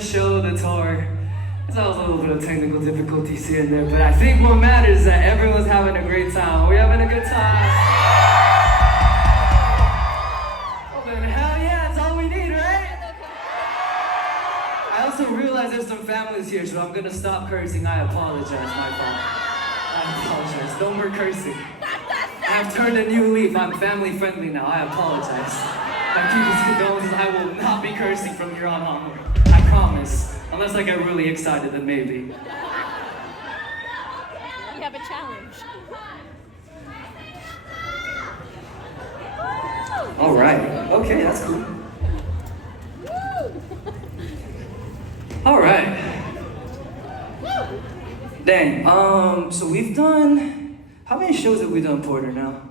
first show, the tour. There's always a little bit of technical difficulties here and there, but I think what matters is that everyone's having a great time. Are we having a good time? Oh, then hell yeah, that's all we need, right? I also realize there's some families here, so I'm gonna stop cursing. I apologize, my fault. I apologize. No more cursing. I've turned a new leaf. I'm family friendly now. I apologize. My deepest condolences. I will not be cursing from here on onward. I promise. Unless I get really excited, then maybe. You have a challenge. All right. Okay, that's cool. All right. Dang. So we've done. How many shows have we done, Porter? Now?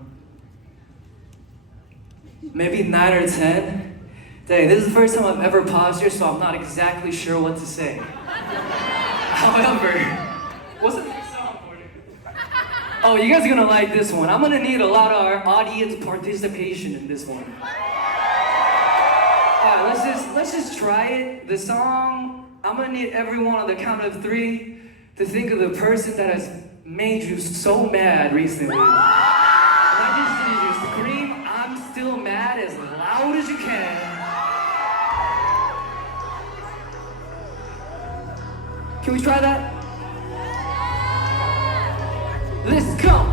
Maybe 9 or 10. Dang, this is the first time I've ever paused here, so I'm not exactly sure what to say. However, what's the next song, Porter? Oh, you guys are gonna like this one. I'm gonna need a lot of our audience participation in this one. Alright, let's just try it. The song, I'm gonna need everyone on the count of 3 to think of the person that has made you so mad recently. And I just need you to scream, "I'm still mad," as loud as you can. Can we try that? Let's go!